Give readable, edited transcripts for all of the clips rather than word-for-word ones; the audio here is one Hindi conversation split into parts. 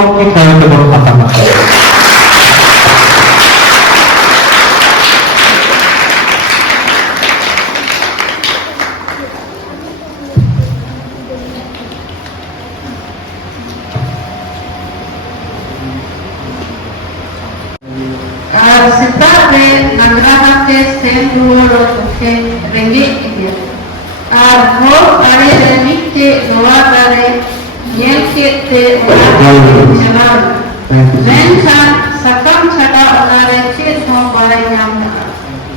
Kita telah kata-kata. Sita de nagrada ke senduro ke rengi dia. Ho are de mikke doa dare yel ke te jalan. Mensan sakam chata onare che so bare nyam.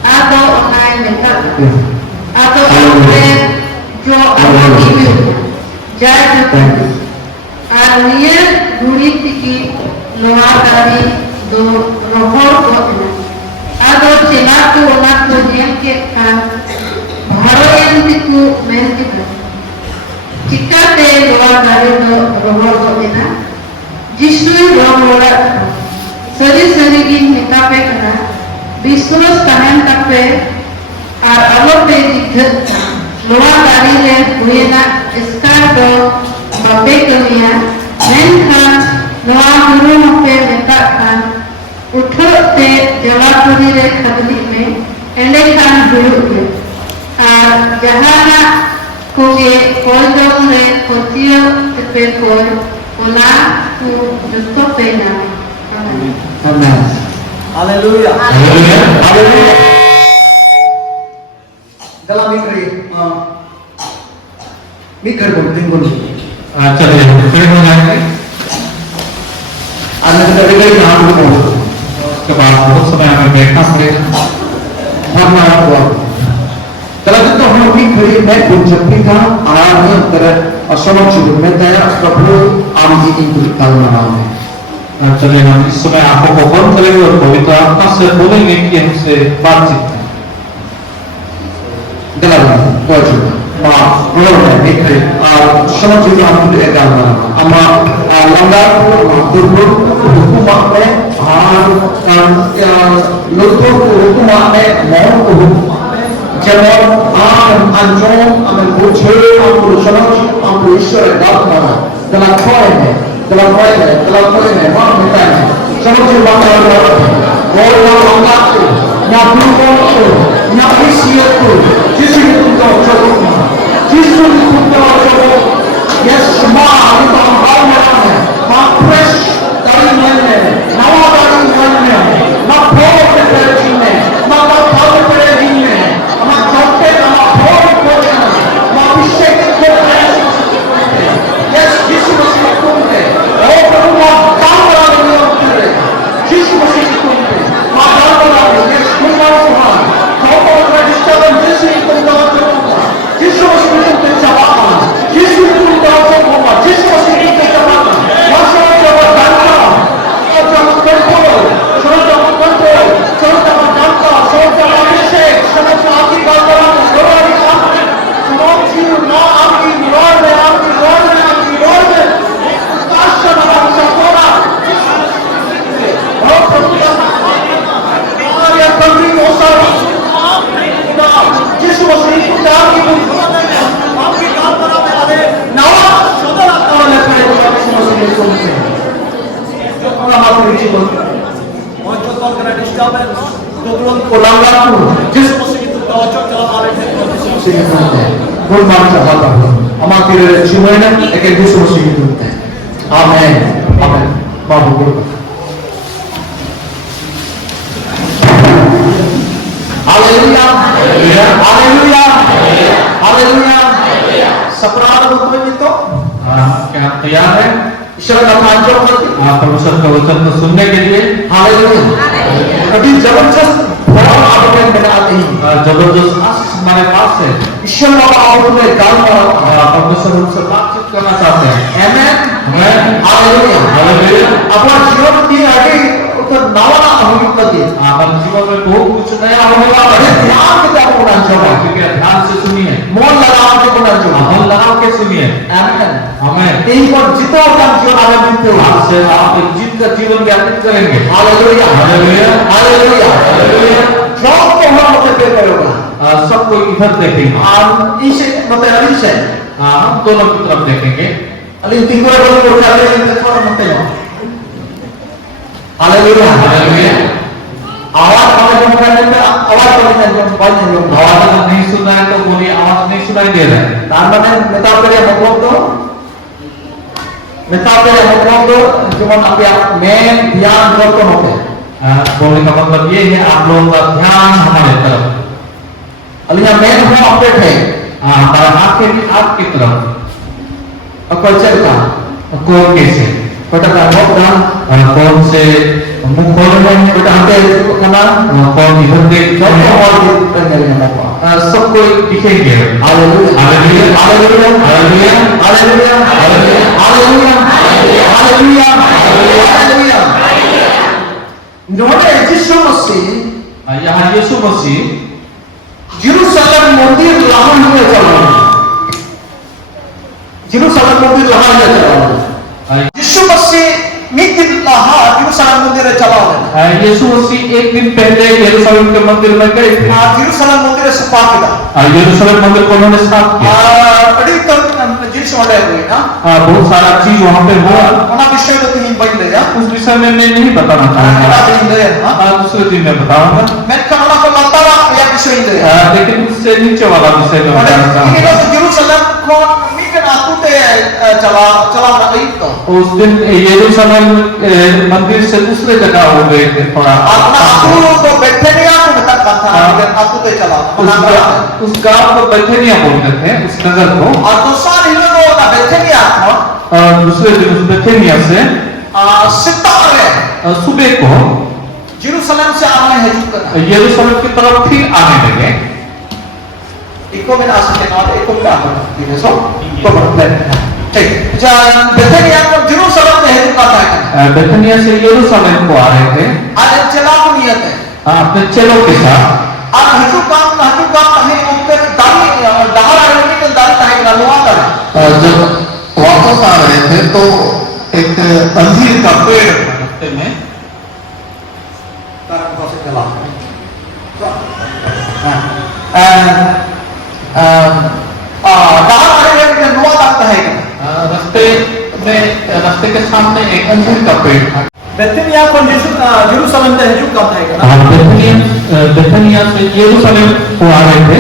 Ado onai meka. Ado onare jo ado ibu. Jai Jai. Arniye guri tiki loa dare do rohor ko ado celatu onatu nyeke kan bharoyen tiku mentika cikate doa dare do rohor ko ina jisnu rohora sari gin nekape kana biswas tahan tape ar alote dikhat doa dare le huena iskar do bape kamiya menkan doa guru nope meka kan उठते जवाबदारी रे खतली में एंडे खान हुए जहाँ को के कोई लोग रे कोचियो पे कोई उना को जुस्तो पे ना amen hallelujah hallelujah dalam mikir bertinggung चलिए फिर हो जाएंगे anda kita beri nama itu उसके बाद बहुत समय हमें बैठना पड़ेगा karena apa? Kalau kita hobi beri met bunjapika arahnya antara asal sudah metaya kabul amji itu kalau mana. चलिए हम इस समय आंखों को बंद करेंगे और पवित्र आत्मा से बोलेंगे कि हमसे बातचीत करें dalam wajib orang mikir sama juga ambil agama ama langgar turun hukum apa lutut hukum apa mau hukum jangan anjom amal buce amal salam amal isyarat dapur dalam kau ini mau minta sama juga orang langgar nyabul kau nyabul siapa जिससे तुमको चलो जिससे तुमको चलो ये समाज तो हम बाल में हैं हम फ्रेश दाढ़ी में हैं नवा दाढ़ी में हैं ना फोड़ के तेरे जीवन में ना फोड़ के तेरे जीवन में हम चौथे ना फोड़ के ना अभिषेक को यस जिससे मसीह तुमने ओ प्रभु मां काम करा रहे हो तेरे जिससे मसीह तुमने मां काम करा रहे हो यस खुदा सुभान कौन डिस्टर्बेंस जिससे तुमको जिससे मसीह तुमने जवाब जिससे तुमको होगा जिससे मसीह तुमने जवाब मसीह जब डालता और जब कंट्रोल जब डालता जब अभिषेक समझ आपकी बात करा जरूरी काम समझ ना आपकी रोड में आश्रम हमारा सपोरा और प्रभु का हमारे कंट्री को सारा जिस मसीह को आपकी काम करा में आने नवा शुद्ध रखता वाले खड़े हो जिस मसीह को जो पूरा हाथ नीचे बोलते और जो तो करा डिस्टर्बेंस तो तुरंत कोलांगा जिस मसीह को टॉर्चर चला मारे थे जिस मसीह को बोल मान चाहता हूं हमारे जीवन में एक जिस मसीह को आमेन आमेन बाबू बोल हालेलुया हालेलुया हालेलुया सपराध रूप में तो क्या तैयार है ईश्वर का मानजो परमेश्वर का वचन को सुनने के लिए हालेलुया कभी जबरदस्त बड़ा आवेदन बनाते हैं जबरदस्त आशीष हमारे पास है ईश्वर बाबा आप में काम करा परमेश्वर हमसे बातचीत करना चाहते हैं आमेन आमेन हालेलुया हालेलुया अपना जीवन की आगे ऊपर नवा होगी प्रति हमारे जीवन में बहुत कुछ नया होने वाला बड़े है ध्यान के साथ होना चाहिए क्योंकि ध्यान से सुनिए मन लगा के होना चाहिए मन लगा के सुनिए आमेन आमेन यही पर जितना काम जीवन आनंदित हो आपसे आप एक जीत का जीवन व्यतीत करेंगे हालेलुया हालेलुया हालेलुया हालेलुया जो तो हम मतलब करेगा सबको इधर देखेंगे इसे मतलब हम दोनों की तरफ देखेंगे Ali tinggal kalau berjalan dengan orang mati hallelujah hallelujah. आवाज हमें जो करने में आवाज करने में बात नहीं होगा आवाज अगर नहीं सुन रहा है तो बोलिए आवाज नहीं सुनाई दे रहा है। तारमाने मेतापेरे मतलब तो जीवन आपके मेन ध्यान रखते होते बोलने का मतलब ये है आप लोगों का ध्यान हमारे तरफ, अलिया मेन हो अपडेट है हमारा आपके भी आपकी तरफ कल्चर का कौन कैसे बेटा का होगा कौन से मुख खोल रहे हैं, बेटा हटे करना कौन इधर देख सब और करने के मौका सब कोई दिखेंगे। Hallelujah hallelujah hallelujah hallelujah hallelujah hallelujah hallelujah hallelujah नोटे यीशु मसीह यहाँ यीशु मसीह जेरूसलम मंदिर लाहन में चला जेरूसलम मंदिर लाहन में चला यीशु मसीह मित्र लाहा जेरूसलम मंदिर में चला यीशु मसीह एक दिन पहले यरूशलेम के मंदिर में गए थे। जेरूसलम मंदिर से पाक किया यरूशलेम मंदिर को उन्होंने साफ किया। बड़ी कम जिस वाले हुए ना बहुत सारा चीज वहाँ पे हुआ। उन्हें विषय तो नहीं बन गया उस विषय में मैं नहीं बताना चाहूँगा, दूसरे दिन में बताऊंगा। मैं खाना को बताना या विषय नहीं लेकिन उससे नीचे वाला विषय में बताना चाहूँगा। जेरूसलम को मित्र आतुते चला चला नहीं तो उस दिन यरूशलेम मंदिर से दूसरे जगह हो गए थे थोड़ा। अपना आतु तो बेथेनिया को बता था लेकिन आतुते चला उस गांव को बेथेनिया बोलते थे, उस नगर को। और दूसरा दिन को ना बेथेनिया था दूसरे दिन उस बेथेनिया से सितारे सुबह को जेरूसलम से आने है चुका यरूशलेम की तरफ फिर आने लगे। इको में आ सकते ना इको में आ सकते हैं सो तो मतलब ठीक बेथेनिया को जेरूसलम से है चुका था बेथेनिया से यरूशलेम को आ रहे थे आज चला को नियत है अपने चेलों के साथ। आज हजू काम नहीं उनके दाली डहार आने के दाली नहीं ना लोहा कर जब वापस आ रहे थे तो एक अंजीर का पेड़ रास्ते में रास्ते के सामने एक अंजीर का पेड़ था। बेथेनिया को जेरूसलम से हजू काम है ना बेथेनिया से यरूशलेम को आ रहे थे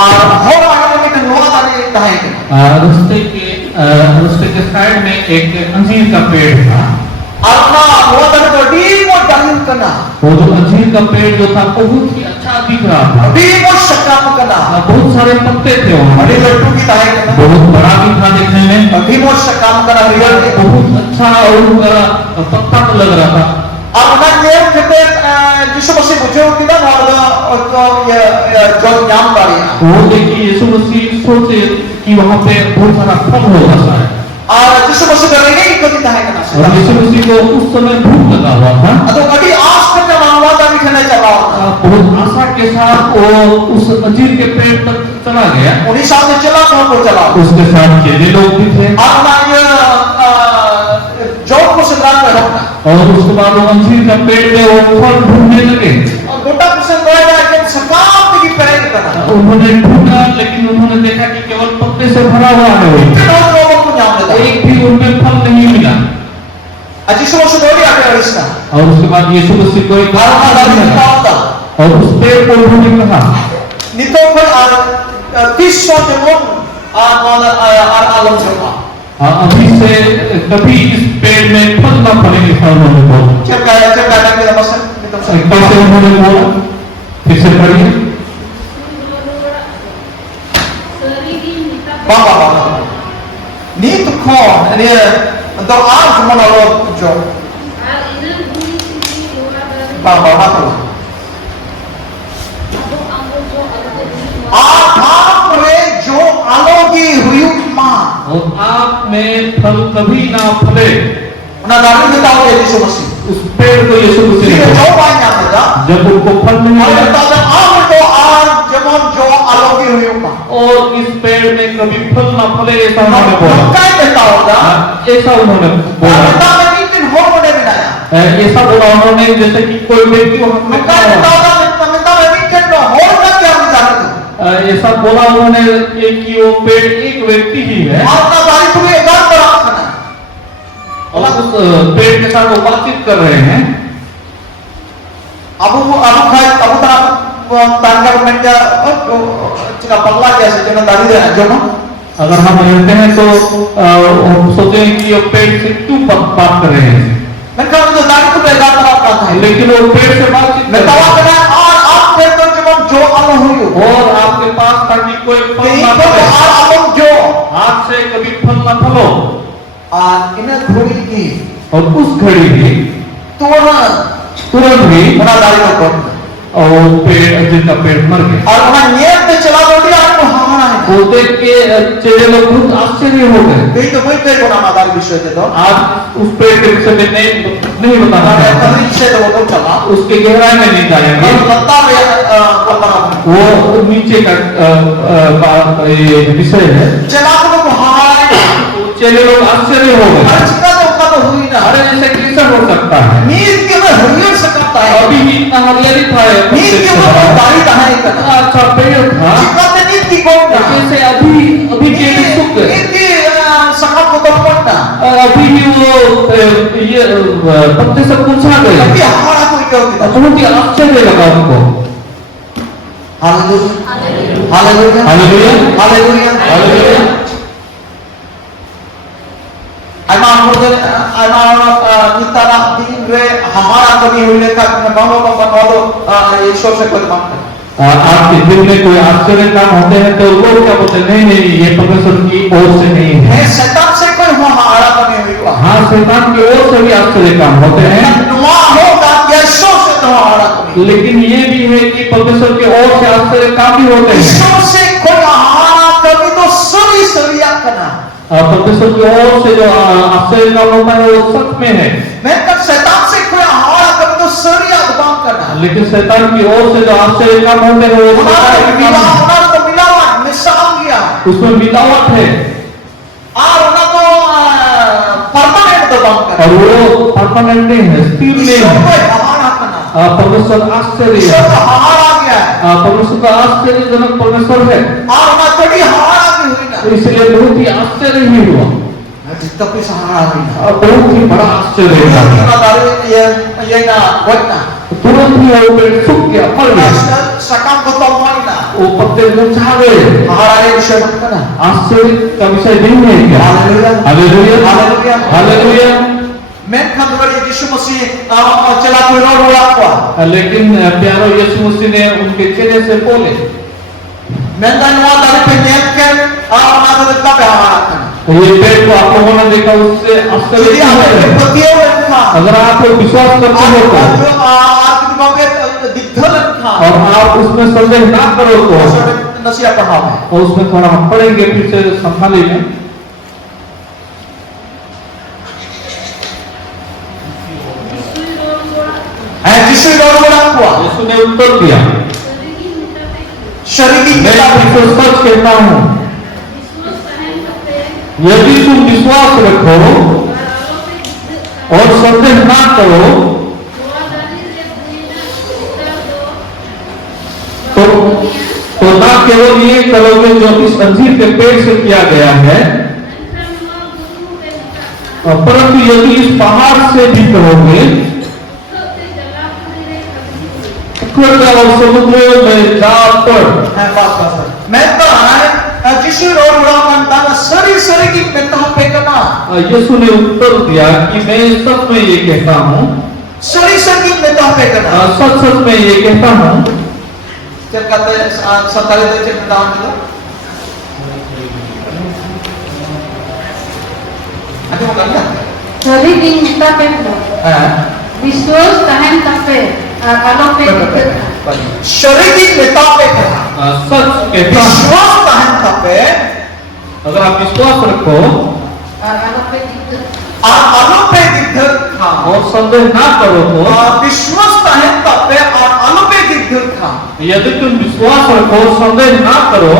और हो आने में लोहा दाली है रास्ते के साइड में एक अंजीर का पेड़ था। अपना लोहा दाली को डीमो डालिम करना वो जो अंजीर का पेड़ जो था बहुत ही अच्छा दिख रहा था, डीमो शक्काम करना बहुत सारे पत्ते थे वहाँ, बड़ी लट्टू की ताहे करना बहुत बड़ा भी था देखने में, डीमो शक्काम करना रियल बहुत अच्छा और उनका पत्ता तो लग रहा था। और ना ये कहते यीशु मसीह मुझे कि ना और तो ये जो नाम वाली वो देखिए यीशु मसीह सोचे कि वहाँ पे बहुत सारा फल होगा शायद, और यीशु मसीह करेंगे कि कभी ताहे करना और यीशु मसीह को उस समय भूख लगा हुआ था। तो कभी आस करके मानवा का भी खाने चला बहुत आशा के साथ वो उस अंजीर के पेड़ तक चला गया। उन्हीं साथ में चला को चला उसके साथ चेले लोग भी थे और ना ये जो को संग्राम में होगा और उसके बाद वो अंजीर का पेड़ में वो फल ढूंढने लगे। और गोटा कुशन गया कि सकाम की पहले करना उन्होंने ढूंढा लेकिन उन्होंने देखा कि केवल पत्ते से भरा हुआ है वो, तो लोगों को नाम देता एक भी उनमें फल नहीं मिला। यीशु मसीह बोली आगे अरिस्ता और उसके बाद यीशु मसीह को एक और होता और उस पेड़ को उन्होंने कहा नितो कोई और 30 जमोन और आलम जमा अभी से कभी इस पेड़ में फल ना फले ऐसा उन्होंने बोला। जब कहना के मसल कैसे उन्होंने बोला, फिर से पढ़िए। बाबा नीत कौन ये तो आज मनोलोग जो बाबा मतलब आप रे जो आलोगी हुई मां और आप में फल कभी ना फले, ना दारू देता हो यीशु मसीह उस पेड़ को यीशु मसीह ने जो बोला। बात नाम देता जब उनको फल नहीं और मिला बताता आप तो आज जमन जो आलोगी हुई मां और इस पेड़ में कभी फल ना फले ऐसा उन्होंने बोला। क्या कहता होगा ऐसा उन्होंने बोला, बता मैं किन हो मोड़े बनाया ऐसा बोला उन्होंने जैसे कि कोई व्यक्ति मैं क्या कहता होगा मैं बता मैं किन हो ना क्या हम जानते ऐसा बोला उन्होंने कि वो पेड़ एक व्यक्ति ही है आपका दारी तुम्हें घर पर रखना और उस पेड़ के साथ वो बातचीत कर रहे हैं। Abu tangkap mereka cina pala jasa jangan dari dia aja mah. अगर हम रहते हैं तो हम सोचते हैं कि ये पेड़ से क्यों बात कर रहे हैं, Mereka itu dari itu mereka terapkan saya. लेकिन वो पेड़ से बातचीत कर Mereka रहे हैं। kena आप बेहतर जीवन जो Allah हुई. और आपके पास ताकि कोई फल Ini ना itu फले, Allah जो. हाथ से कभी फल ना फलो। Ini घड़ी की और उस घड़ी भी Tuhan तुरंत भी pernah dari itu. और वो पेड़ जिनका पेड़ मर गया। और वहाँ नियत से चला बोली आपको हमारा है. वो देख के चेहरे लोग बहुत आश्चर्य हो गए। Jadi itu boleh terima nama dari विषय itu. आज उस पेड़ के विषय में नहीं बताना Karena चाहता, tadi saya tahu tahu cakap. उसके गहराई में नहीं जाएंगे। Kalau letak ya apa namanya? वो नीचे का ये विषय है। चला तो हमारा है. चेहरे लोग आश्चर्य हो गए, और चिंता तो उसका तो हुई ना. अरे ऐसे कैसे हो सकता है, नींद के में हुई सकता है. अभी भी इतना हरियाली था, नींद के में दाढ़ी कहाँ है इतना करना. अच्छा पेड़ था, चिंता तो नींद की कौन ना. कैसे अभी पेड़ सूख गए, नींद की संगत को तो कौन ना. अभी भी वो ये पत्ते सब मुरझा गए। tapi हमारा कोई क्यों नहीं था. बहुत ही आश्चर्य लगा उनको। Hallelujah hallelujah hallelujah hallelujah hallelujah. Aiman kita nak tinggal हमारा कभी हुई का मानो ईश्वर से कोई मांगता. आपके दिल में कोई आश्चर्य काम होते हैं तो लोग क्या बोलते हैं, नहीं नहीं ये परमेश्वर की ओर से नहीं है। है शैतान से कोई हमारा कभी हुई हुआ. हाँ, शैतान की ओर से भी आश्चर्य काम होते हैं, नुआ होगा ईश्वर से तो हमारा कभी. लेकिन ये भी है कि परमेश्वर की ओर से आश्चर्य काम भी होते हैं। ईश्वर से कोई हमारा कभी तो सभी सरिया करना. परमेश्वर की ओर से जो आश्चर्य काम होता है वो सच में है, मैं तब शैतान से कोई हमारा कभी तो सरिया काम करना. लेकिन शैतान की ओर से जो आश्चर्य काम होते हैं वो हमारा सच में काम है। तो मिलावट मिसाल गया. उसमें मिलावट है और उन्हें तो परमानेंट तो काम करना. और वो परमानेंट नहीं है, स्थिर नहीं ईश्वर है। को हमारा करना. परमेश्वर आश्चर्य ईश्वर है, तो हमारा गया है. परमेश्वर का आश्चर्यजनक परमेश्वर है, और उन्हें थोड़ी हमारा भी हुई ना. इसलिए बहुत ही आश्चर्य ही हुआ, जितना कोई सहारा हुई ना. बहुत ही बड़ा आश्चर्य था। ये ना वही ना. तुरंत ही वो पेड़ सूख गया, मर गया, सकम को तो मारी ना. वो पत्ते मुरझा गए। हमारा ये विषय मत करना. आश्चर्य का विषय नहीं है क्या? Hallelujah hallelujah hallelujah hallelujah. मैं खबर ये यीशु मसीह चला कोई रोड रोड़ा हुआ. लेकिन प्यारो यीशु मसीह ने उनके चेहरे से बोले, मैं धन्यवाद दादी पे नियत कर और ना तो इतना पे हमारा करना. ये पेड़ को आप लोगों ने देखा, उससे आश्चर्य यदि क्यों आप होता है? पतियों में था. अगर आप लोग विश्वास करते हो तो और आप उसमें संदेह ना करो तो, नसीहा पढ़ा है. और उसमें थोड़ा हम पढ़ेंगे फिर से संभालेंगे। यीशु रोड रोड़ा हुआ. यीशु ने उत्तर दिया, शरीर की मैं आपको सच कहता हूँ, यदि तुम विश्वास रखो और संदेह ना करो तो ना केवल ये करोगे जो इस अंजीर के पेड़ से किया गया है, परंतु यदि इस पहाड़ से भी करोगे और समुद्र में जा पड़। मैं तो यीशु रोड रोड़ा करता ना सरी सरी की मैं तो पे करना. यीशु ने उत्तर दिया कि मैं सच में ये कहता हूँ, सरी सरी की मैं तो पे करना. सच सच में ये कहता हूँ। चल कहते संताली दे चल बताओ मुझे. अभी वो करना. Sering kita pernah Visus tahan tape kalau pe शरीर की नेता पे करना. सच कहता हूँ, विश्वास ताहन पे अगर आप विश्वास रखो kalau pe itu अनु पे दिग्धर था. और संदेह ना करो तो, विश्वास ताहन पे और अनु पे दिग्धर था. यदि तुम विश्वास रखो संदेह ना करो,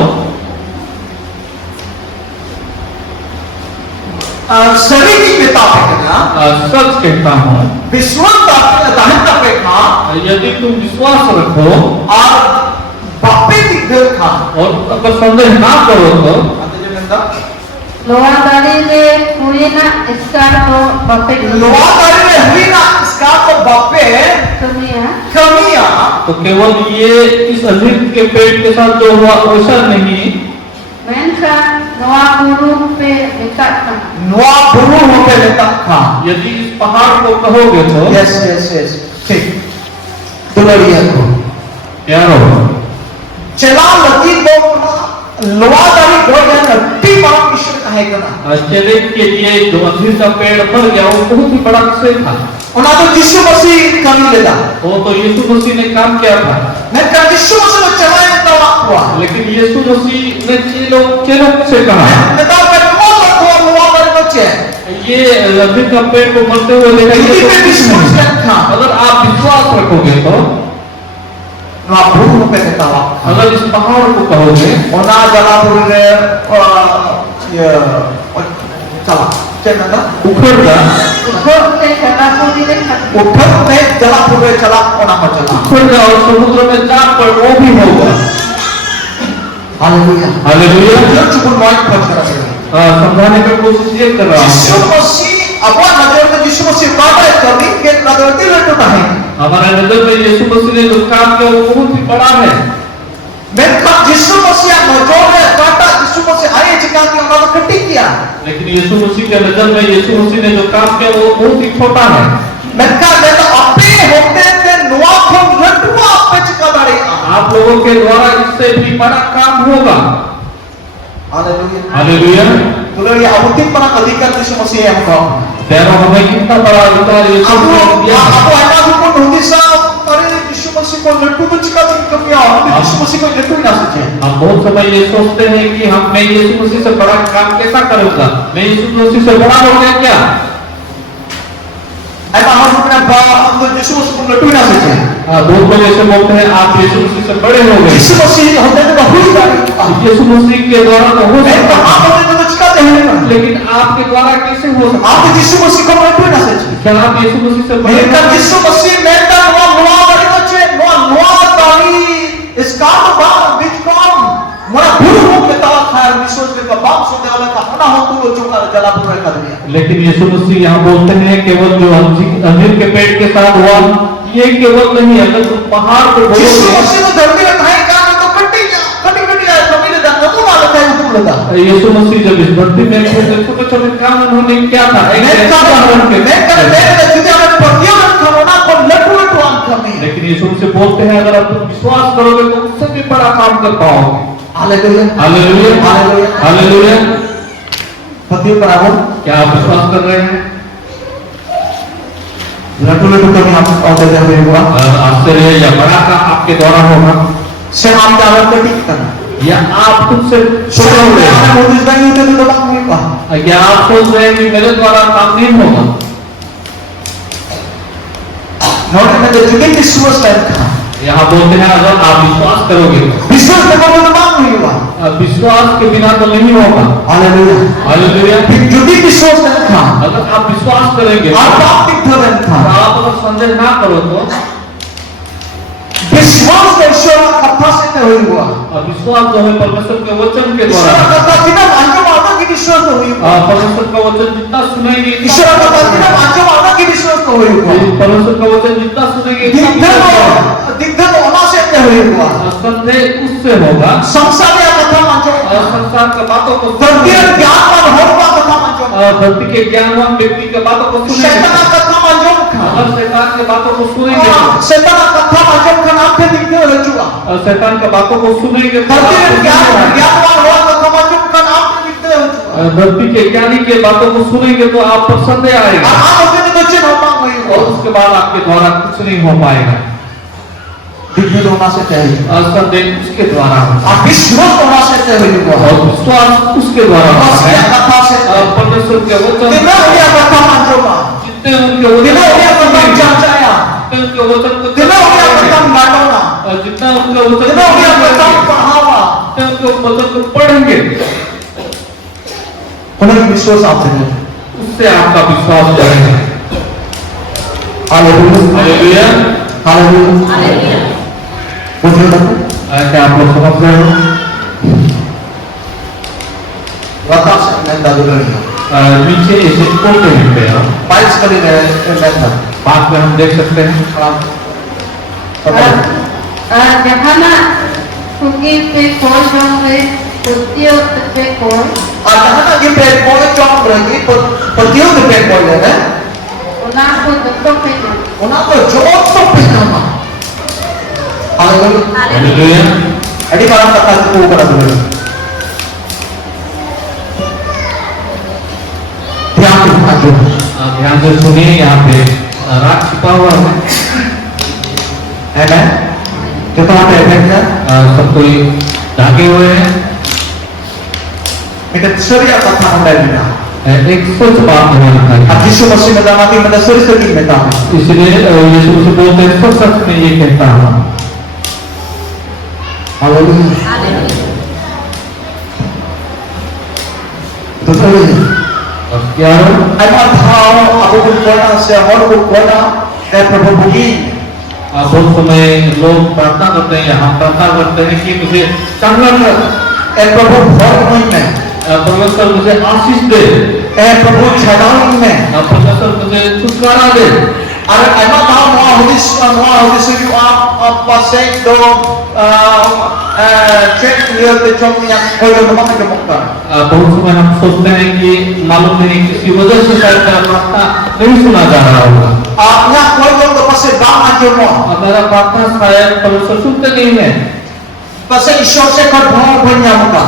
शरीर की नेता पे करना. सच कहता हूँ, विश्वास ताहन पे था यदि तुम विश्वास रखो और बापे दिग्धर था. और अगर संदेह ना करो तो, आता जो Nanda Loa dari le kuina eskarto bape लोहा तारी में हुई ना इसका तो बापे kamiya कमियां तो केवल ये इस अजीर के पेड़ के साथ जो हुआ वैसा नहीं, menkan noa guru pe dekatkan नुआ बुरु होके लेता था यदि इस पहाड़ को कहोगे तो यस यस यस ठीक दुलरिया को प्यारो चला लती तो लोहा तारी दो जन अति बड़ा ईश्वर कहेगा ना आश्चर्य के लिए जो अंजीर का पेड़ मर गया वो बहुत ही बड़ा अक्षय था। उन्हें तो यीशु मसीह कमी लेता वो तो यीशु मसीह ने काम किया था, मैं कल यीशु मसीह को चलाए तो हुआ लेकिन यीशु मसीह ने चेलों से कहा मैं तो पर मौत हुआ लोहा तारी बच्चे ये अंजीर का पेड़ को मरते हुए देखा, ये यदि तो मैं कुछ विश्वास नहीं। रखा अगर आप विश्वास रखोगे तो नुआ बुरु होके लेता हुआ अगर इस पहाड़ को कहोगे ओना जला बुरु रे ये चला चलना ना उखड़ जा, ukhor te kata puri dekhat उठक में जला बुरु रे चला ओना को चला उखड़ जा और समुद्र में जा पर वो भी होगा। Hallelujah hallelujah. ये चुकुन नॉइट खोज कर रहे हैं समझाने की कोशिश ये कर रहा यीशु हूँ। मसीह अब नजर में यीशु मसीह बात है कभी के नजर दिल तो नहीं हमारे नजर में यीशु मसीह ने जो काम किया वो बहुत ही बड़ा है, मैं कब यीशु मसीह नजर में काटा यीशु मसीह आए जिका की उन्होंने कटी किया लेकिन यीशु मसीह के नजर में यीशु मसीह ने जो काम किया वो बहुत ही छोटा है। मैं कहा मैं तो अपने होते थे नुआ को लटुआ पे चिका दाड़ी आप लोगों के द्वारा इससे भी बड़ा काम होगा। Hallelujah hallelujah. बोलो ये अवधि पर अधिकार यीशु मसीह है हमको तेरा हमें कितना बड़ा अधिकार यीशु अब मसीह ने दिया है। अब ऐसा हुकुम होती साहब अरे यीशु मसीह को लट्टू को चिका दी कब क्या यीशु मसीह को लट्टू ही ना सके हम बहुत समय ये सोचते हैं कि मैं यीशु मसीह से बड़ा काम कैसा करूंगा, मैं यीशु मसीह से बड़ा हो गया क्या? ऐसा हम अपने अंदर यीशु मसीह को लट्टू ही ना सके बहुत लोग ऐसे बोलते हैं आप यीशु मसीह से बड़े हो गए। यीशु मसीह होते तो बहुत गाड़ी यीशु मसीह के द्वारा तो हो मैं सकता तो आप है, होते तो चिका दे नहीं लेकिन आपके द्वारा कैसे हो सकता आप है? यीशु मसीह को लट्टू ही ना सके क्या आप यीशु मसीह से बड़े मैं हो तो गए? यीशु मसीह मैं तो नुआ बड़ी बच्चे नुआ तारी इसका तो बाप बीच कौन मोरा भूल हो के तवा खाया विश्वास के बाप सोने वाला का होना हो तू चुका जला पूरा कर दिया लेकिन यीशु मसीह यहाँ बोलते हैं केवल जो अंजीर के पेड़ के साथ हुआ ये केवल नहीं, अगर तुम पहाड़ को यीशु बोलोगे मसीह तो धरती में खाए का तो कटी आए कमी ले जाता तो मालूम है हुकुम लगा यीशु मसीह जब इस धरती में थे तो छोटे छोटे काम उन्होंने क्या था, एक मैं ऐसा कब उदाहरण के मैं कर मैं तुझे अगर पतियों में खाना को लट्टू लट्टू आम कमी लेकिन यीशु मसीह बोलते हैं अगर आप विश्वास करोगे तो उससे भी बड़ा काम कर पाओगे। Hallelujah hallelujah. Hallelujah hallelujah. पतियों पर आओ क्या आप विश्वास कर रहे हैं? लट्टू लट्टू कमी आप औते दे मेरे को आश्चर्य या बड़ा काम आपके द्वारा होगा से आप जावर को ठीक करना या आप खुद से छोटे छोटे हो में गए, आपने मोदी से नहीं होते तो बात नहीं कहा या आप सोच रहे हैं कि मेरे द्वारा काम नहीं होगा। नोट में जो जितने विश्वास करता यहाँ बोलते हैं अगर आप विश्वास करोगे विश्वास के बगैर तो बात नहीं हुआ विश्वास के बिना तो नहीं होगा। Hallelujah hallelujah. फिर जो भी विश्वास करता अगर आप विश्वास करेंगे आप बात ठीक था तो आप अगर संदेह ना करो तो विश्वास का ईश्वर का कथा से नहीं हुआ विश्वास जो है परमेश्वर के वचन के ईश्वर द्वारा का कथा बिना मानव माता की विश्वास तो हुई परमेश्वर का वचन जितना सुनेंगे ईश्वर का कथा बिना मानव माता की विश्वास तो हुई हुआ परमेश्वर का वचन जितना सुनेंगे दिग्धन होना से नहीं हुआ संदेह उससे होगा। संसार या कथा मानव संसार का बातों को धरती ज्ञानवान होगा कथा मानव धरती के ज्ञानवान व्यक्ति के बातों को सुनेंगे, शैतान कथा मानव अगर शैतान के बातों को सुनेंगे शैतान कथा मानव का नाम पे दिखते हो चुका शैतान के बातों को सुनेंगे तो धरती आपको ज्ञानवान होगा कथा मानव का नाम पे दिखते हो चुका धरती के ज्ञानी के बातों को सुनेंगे तो आप पर संदेह आएगा आप होते तो बच्चे होता हुई और उसके बाद आपके द्वारा कुछ नहीं हो पाएगा। दिग्धन होना से चाहिए संदेह उसके द्वारा होगा आप विश्वास होना से चाहिए और विश्वास उसके द्वारा होता है कथा से परमेश्वर के वचन कितना उन्हें कथा मानव जितने उनके कितना उन्हें कथा वचन चाचाया जितने उनके वचन को कितना उन्हें कथा मानवना जितना उनके वचन कितना उन्हें कथा पढ़ावा जितने उनके वचन को पढ़ेंगे उन्हें विश्वास आपसे नहीं उससे आपका विश्वास बढ़ेगा। Hallelujah hallelujah. हालेलुया बोलिए बात क्या आप लोग समझ रहे हो? बता सकते 있습니다, 누구를요. नीचे इसे खोलते मिलते हैं पाइप करी रहता बाद में हम देख सकते हैं जहाँ कुकी पे कोल जों है कुतियों पे कोल और जहाँ तक ये पेड़ पौधे चौंक रही पतियों के पेड़ पौधे हैं उन्हें को दत्तों पे जो उन्हें तो जोत तो पिछाना हालेलुया अड़ी बार का ताकत को करा दूँगा ध्यान से सुनिए यहाँ पे रात छिपा हुआ है ना कितना है सब कोई ढके हुए हैं itu surya kata anda ini. एक सच बात हमें बताई Yesus masih mendamati mendasari segi metama. इसलिए यीशु से बोलते हैं सच सच में ये कहता हूँ Haleluya. Betul ini. और क्या हो Ayat tahu aku berdoa sehor berdoa dan berbunyi. बहुत समय लोग प्रार्थना करते हैं हम प्रार्थना करते हैं कि मुझे चंगा कर प्रभु भर में परमेश्वर मुझे आशीष दे प्रभु छड़ाऊ में परमेश्वर मुझे छुटकारा दे अरे ayat tahu mau hadis itu apa sih do cek lihat cuma yang kalau memang ada muka. बहुत समय हम सोचते हैं कि मालूम नहीं किसी वजह से शायद मेरा प्रार्थना नहीं सुना जा रहा होगा आपने कोई तो पसे गांव आके हो मेरा प्रार्थना शायद परमेश्वर सुनते नहीं है पसे ईश्वर से कर भाव बन जाऊंगा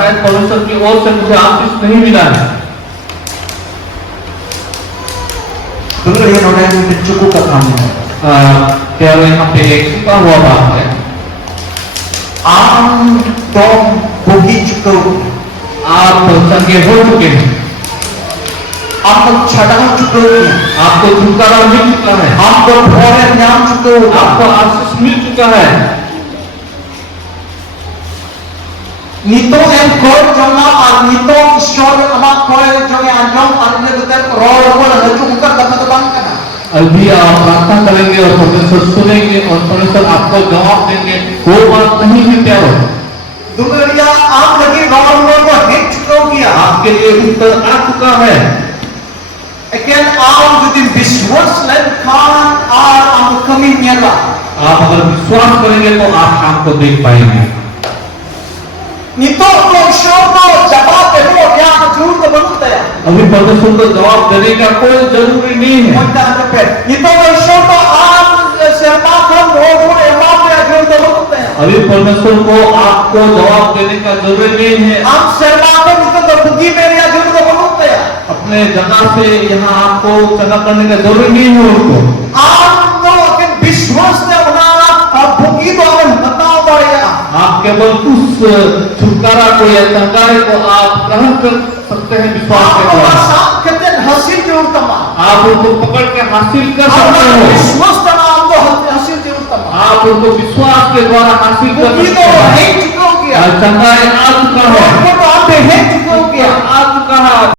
शायद परमेश्वर की ओर से मुझे आशीष नहीं मिला है betul ya nona itu cukup ke kamu क्या यहाँ पे एक छिपा हुआ बात है am dom bugi cukup आप संगे हो चुके हैं आपको छड़ाऊ चुकुप आपको छुटकारा मिल चुका है आपको भोरे नाम चुकुप आपको आशीष मिल चुका है nito yang kau jangan ar nito ईश्वर amat kau jangan anjong arne betul roh ko na cukup kata bang kana अभी आप प्रार्थना करेंगे और परमेश्वर सुनेंगे और परमेश्वर आपको जवाब देंगे वो बात नहीं है क्या हो दुनिया आप लगी रोह को हिट चुका किया आपके लिए उत्तर आ चुका है again आप यदि विश्वास लेकर और आप कमी मिला आप अगर विश्वास करेंगे तो आप काम को देख पाएंगे nito ko ईश्वर को जवाब देने को क्या जरूरत बनता है अभी परमेश्वर को जवाब देने का कोई जरूरी नहीं है मुद्दा पे nito ko ईश्वर को आप शर्मा को रोग को एमाम में जरूरत बनता है अभी परमेश्वर को आपको जवाब देने का जरूरी नहीं है आप शर्मा को nito तो बुद्धि मेरे जरूरत बनता है अपने जगह से यहाँ आपको चंगा करने का जरूरी नहीं है उनको आप तो अगर विश्वास ने बनाना बुद्धि तो हमें बताओ पड़ेगा आप केवल उस छुटकारा को या चंगाई को आप ग्रहण कर सकते हैं विश्वास के आपको द्वारा साथ कहते हैं हासिल जरूरत है आप उनको पकड़ के हासिल कर सकते आप हो विश्वास करना आपको हासिल जरूरत है आप उनको विश्वास के द्वारा हासिल कर बुद्धि सकते तो हैं है चुका हो गया चंगाई आ चुका है आपको तो आप है चुका हो गया